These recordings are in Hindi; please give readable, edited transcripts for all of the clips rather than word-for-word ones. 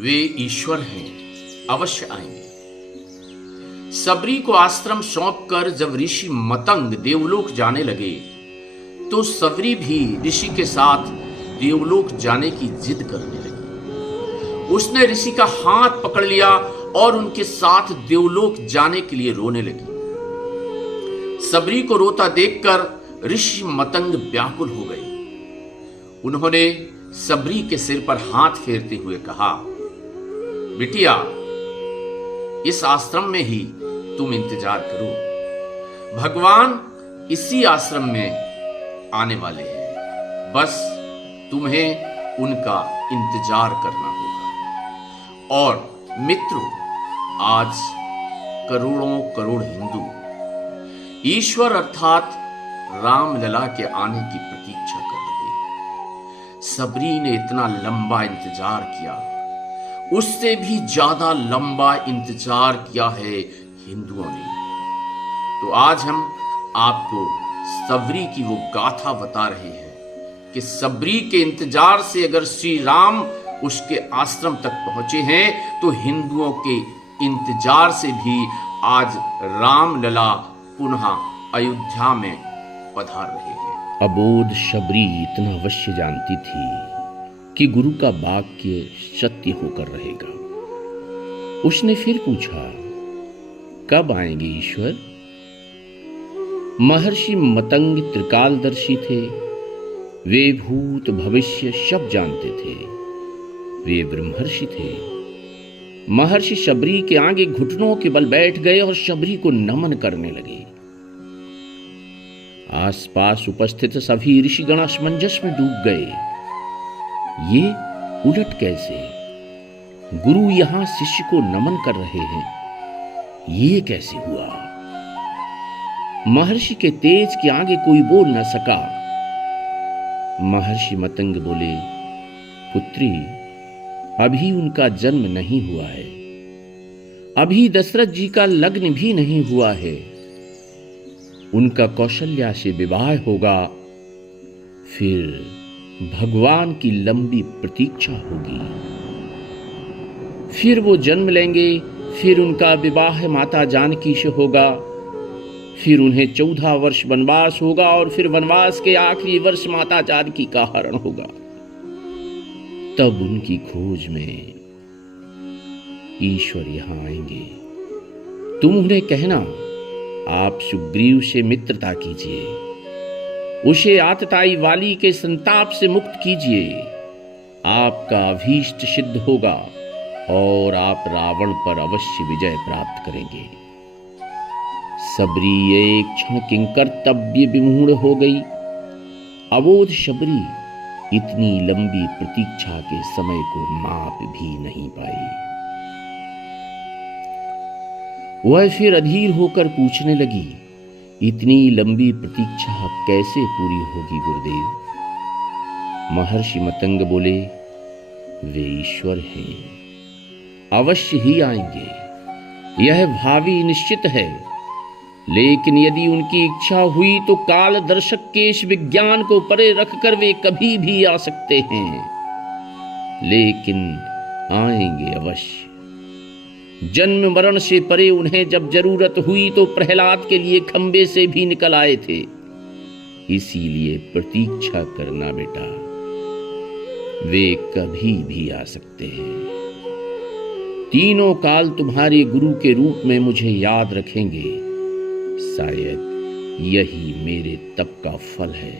वे ईश्वर हैं, अवश्य आएंगे। सबरी को आश्रम सौंपकर जब ऋषि मतंग देवलोक जाने लगे तो सबरी भी ऋषि के साथ देवलोक जाने की जिद करने लगी। उसने ऋषि का हाथ पकड़ लिया और उनके साथ देवलोक जाने के लिए रोने लगी। सबरी को रोता देखकर ऋषि मतंग व्याकुल हो गए। उन्होंने सबरी के सिर पर हाथ फेरते हुए कहा, बिटिया, इस आश्रम में ही तुम इंतजार करो। भगवान इसी आश्रम में आने वाले हैं, बस तुम्हें उनका इंतजार करना होगा। और मित्रों, आज करोड़ों करोड़ हिंदू ईश्वर अर्थात रामलला के आने की प्रतीक्षा कर रहे हैं। सबरी ने इतना लंबा इंतजार किया, उससे भी ज्यादा लंबा इंतजार किया है हिंदुओं ने। तो आज हम आपको सबरी की वो गाथा बता रहे हैं कि सबरी के इंतजार से अगर श्री राम उसके आश्रम तक पहुंचे हैं तो हिंदुओं के इंतजार से भी आज रामलला पुनः अयोध्या में पधार रहे हैं। अबोध शबरी इतना अवश्य जानती थी कि गुरु का वाक्य सत्य होकर रहेगा। उसने फिर पूछा, कब आएंगे ईश्वर? महर्षि मतंग त्रिकालदर्शी थे। वे भूत भविष्य सब जानते थे। वे ब्रह्मर्षि थे। महर्षि शबरी के आगे घुटनों के बल बैठ गए और शबरी को नमन करने लगे। आसपास उपस्थित सभी ऋषिगण असमंजस में डूब गए। ये उलट कैसे? गुरु यहां शिष्य को नमन कर रहे हैं, ये कैसे हुआ? महर्षि के तेज के आगे कोई बोल न सका। महर्षि मतंग बोले, पुत्री, अभी उनका जन्म नहीं हुआ है। अभी दशरथ जी का लग्न भी नहीं हुआ है। उनका कौशल्या से विवाह होगा, फिर भगवान की लंबी प्रतीक्षा होगी। फिर वो जन्म लेंगे, फिर उनका विवाह माता जानकी से होगा, फिर उन्हें 14 वर्ष वनवास होगा और फिर वनवास के आखिरी वर्ष माता जानकी का हरण होगा। तब उनकी खोज में ईश्वर यहां आएंगे। तुम उन्हें कहना, आप सुग्रीव से मित्रता कीजिए, उसे आतताई वाली के संताप से मुक्त कीजिए। आपका अभीष्ट सिद्ध होगा और आप रावण पर अवश्य विजय प्राप्त करेंगे। सबरी एक क्षण किंकर्तव्य विमूढ़ हो गई। अबोध शबरी इतनी लंबी प्रतीक्षा के समय को माप भी नहीं पाई। वह फिर अधीर होकर पूछने लगी, इतनी लंबी प्रतीक्षा कैसे पूरी होगी गुरुदेव? महर्षि मतंग बोले, वे ईश्वर हैं, अवश्य ही आएंगे, यह भावी निश्चित है। लेकिन यदि उनकी इच्छा हुई तो काल दर्शक के इस विज्ञान को परे रखकर वे कभी भी आ सकते हैं। लेकिन आएंगे अवश्य। जन्म मरण से परे उन्हें जब जरूरत हुई तो प्रहलाद के लिए खंबे से भी निकल आए थे। इसीलिए प्रतीक्षा करना बेटा, वे कभी भी आ सकते हैं। तीनों काल तुम्हारे गुरु के रूप में मुझे याद रखेंगे। शायद यही मेरे तप का फल है।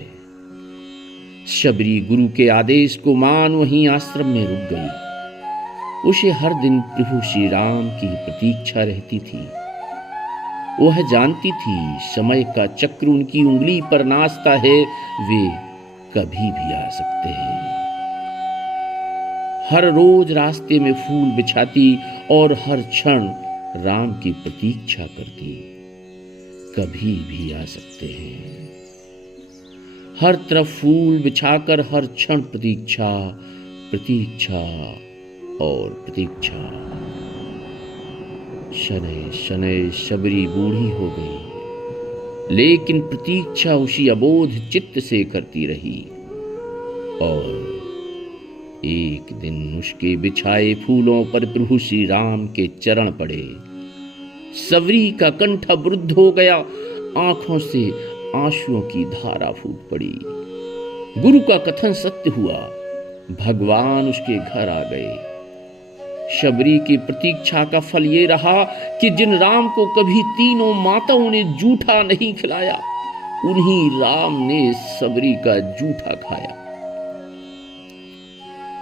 शबरी गुरु के आदेश को मान वहीं आश्रम में रुक गई। उसे हर दिन प्रभु श्री राम की प्रतीक्षा रहती थी। वह जानती थी समय का चक्र उनकी उंगली पर नाचता है, वे कभी भी आ सकते हैं। हर रोज रास्ते में फूल बिछाती और हर क्षण राम की प्रतीक्षा करती। कभी भी आ सकते हैं। हर तरफ फूल बिछाकर हर क्षण प्रतीक्षा, प्रतीक्षा और प्रतीक्षा। शनय शनय शबरी बूढ़ी हो गई, लेकिन प्रतीक्षा उसी अबोध चित्त से करती रही और एक दिन उसके बिछाए फूलों पर प्रभु श्री राम के चरण पड़े। सवरी का कंठ अवरुद्ध हो गया, आंखों से आंसुओं की धारा फूट पड़ी। गुरु का कथन सत्य हुआ, भगवान उसके घर आ गए। शबरी की प्रतीक्षा का फल ये रहा कि जिन राम को कभी तीनों माताओं ने जूठा नहीं खिलाया, उन्हीं राम ने सबरी का जूठा खाया।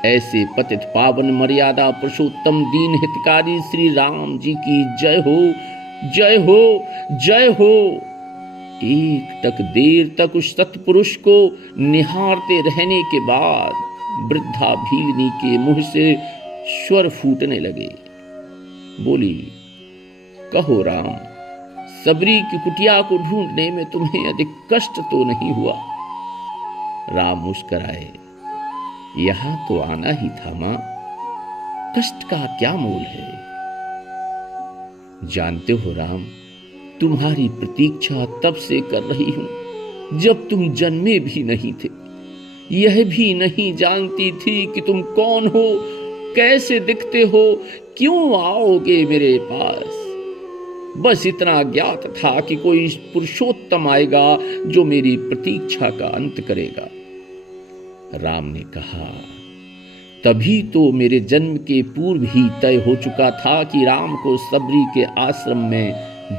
ऐसे पतित पावन मर्यादा पुरुषोत्तम दीन हितकारी श्री राम जी की जय हो, जय हो, जय हो। एक तक देर तक उस सत्पुरुष को निहारते रहने के बाद वृद्धा भीलनी के मुंह से स्वर फूटने लगे। बोली, कहो राम, सबरी की कुटिया को ढूंढने में तुम्हें अधिक कष्ट तो नहीं हुआ? राम मुस्कुराए, यहां तो आना ही था मां, कष्ट का क्या मोल है? जानते हो राम, तुम्हारी प्रतीक्षा तब से कर रही हूं जब तुम जन्मे भी नहीं थे। यह भी नहीं जानती थी कि तुम कौन हो, कैसे दिखते हो, क्यों आओगे मेरे पास। बस इतना ज्ञात था कि कोई पुरुषोत्तम आएगा जो मेरी प्रतीक्षा का अंत करेगा। राम ने कहा, तभी तो मेरे जन्म के पूर्व ही तय हो चुका था कि राम को सबरी के आश्रम में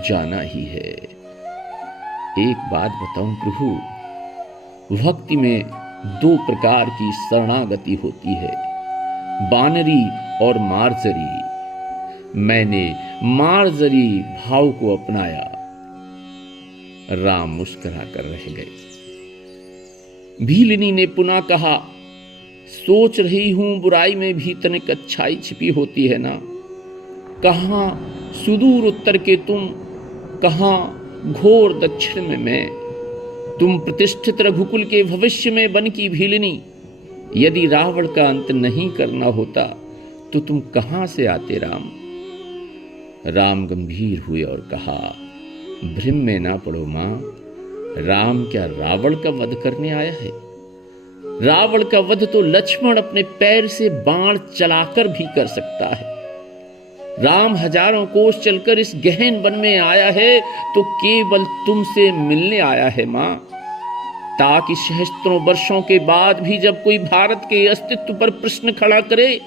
जाना ही है। एक बात बताऊं प्रभु, भक्ति में दो प्रकार की शरणागति होती है, बानरी और मार्जरी। मैंने मार्जरी भाव को अपनाया। राम मुस्कुरा कर रह गए। भीलनी ने पुनः कहा, सोच रही हूं बुराई में भी तनिक अच्छाई छिपी होती है ना। कहां सुदूर उत्तर के तुम, कहां घोर दक्षिण में मैं। तुम प्रतिष्ठित रघुकुल के भविष्य में बन की भीलनी। यदि रावण का अंत नहीं करना होता तो तुम कहां से आते राम? राम गंभीर हुए और कहा, भ्रम में ना पड़ो मां, राम क्या रावण का वध करने आया है? रावण का वध तो लक्ष्मण अपने पैर से बाण चलाकर भी कर सकता है। राम हजारों कोस चलकर इस गहन वन में आया है तो केवल तुमसे मिलने आया है मां, ताकि सहस्त्रों वर्षों के बाद भी जब कोई भारत के अस्तित्व पर प्रश्न खड़ा करे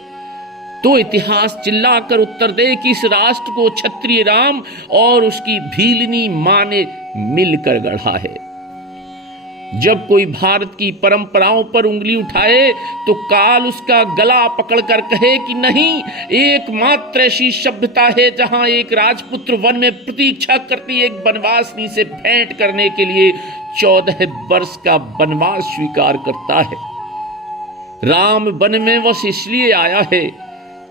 तो इतिहास चिल्लाकर उत्तर दे कि इस राष्ट्र को क्षत्रिय राम और उसकी भीलनी मां ने मिलकर गढ़ा है। जब कोई भारत की परंपराओं पर उंगली उठाए तो काल उसका गला पकड़कर कहे कि नहीं, एकमात्र ऐसी सभ्यता है जहां एक राजपुत्र वन में प्रतीक्षा करती एक वनवासिनी से भेंट करने के लिए 14 वर्ष का वनवास स्वीकार करता है। राम वन में बस इसलिए आया है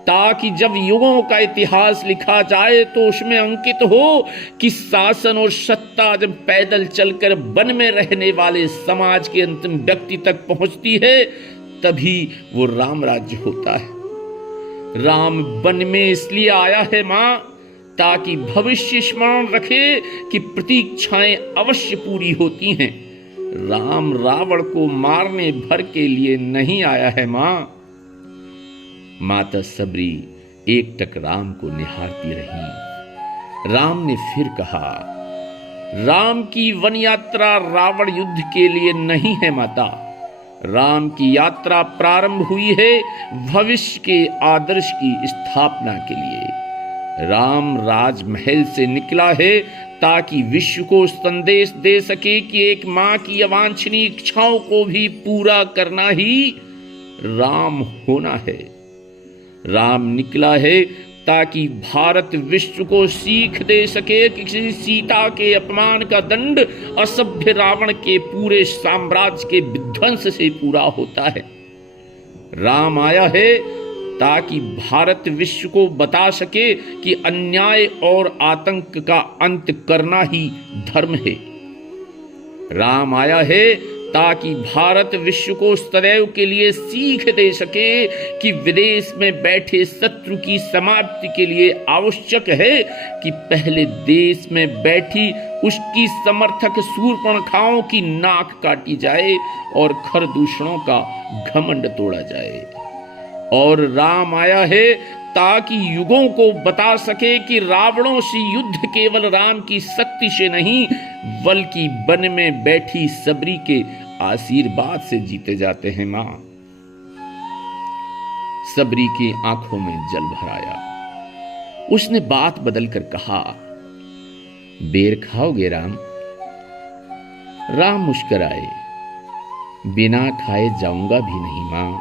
ताकि जब युगों का इतिहास लिखा जाए तो उसमें अंकित हो कि शासन और सत्ता जब पैदल चलकर वन में रहने वाले समाज के अंतिम व्यक्ति तक पहुंचती है तभी वो राम राज्य होता है। राम वन में इसलिए आया है मां, ताकि भविष्य स्मरण रखे कि प्रतीक्षाएं अवश्य पूरी होती हैं। राम रावण को मारने भर के लिए नहीं आया है मां। माता सबरी एकटक राम को निहारती रही। राम ने फिर कहा, राम की वन यात्रा रावण युद्ध के लिए नहीं है माता। राम की यात्रा प्रारंभ हुई है भविष्य के आदर्श की स्थापना के लिए। राम राजमहल से निकला है ताकि विश्व को संदेश दे सके कि एक मां की अवांछनीय इच्छाओं को भी पूरा करना ही राम होना है। राम निकला है ताकि भारत विश्व को सीख दे सके कि किसी सीता के अपमान का दंड असभ्य रावण के पूरे साम्राज्य के विध्वंस से पूरा होता है। राम आया है ताकि भारत विश्व को बता सके कि अन्याय और आतंक का अंत करना ही धर्म है। राम आया है ताकि भारत विश्व को सदैव के लिए सीख दे सके कि विदेश में बैठे शत्रु की समाप्ति के लिए आवश्यक है कि पहले देश में बैठी उसकी समर्थक शूर्पणखाओं की नाक काटी जाए और खरदूषणों का घमंड तोड़ा जाए। और राम आया है ताकि युगों को बता सके कि रावणों से युद्ध केवल राम की शक्ति से नहीं बल्कि वन में बैठी सबरी के आशीर्वाद से जीते जाते हैं। मां, सबरी की आंखों में जल भर आया। उसने बात बदलकर कहा, बेर खाओगे राम? राम मुस्कुराए, बिना खाए जाऊंगा भी नहीं मां।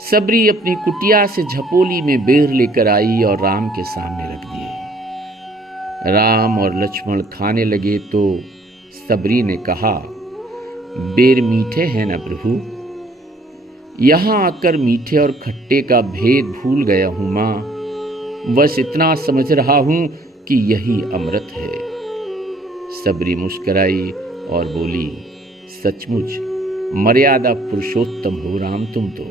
सबरी अपनी कुटिया से झपोली में बेर लेकर आई और राम के सामने रख दिए। राम और लक्ष्मण खाने लगे तो सबरी ने कहा, बेर मीठे हैं ना प्रभु? यहां आकर मीठे और खट्टे का भेद भूल गया हूं मां। बस इतना समझ रहा हूं कि यही अमृत है। सबरी मुस्कुराई और बोली, सचमुच मर्यादा पुरुषोत्तम हो राम तुम तो।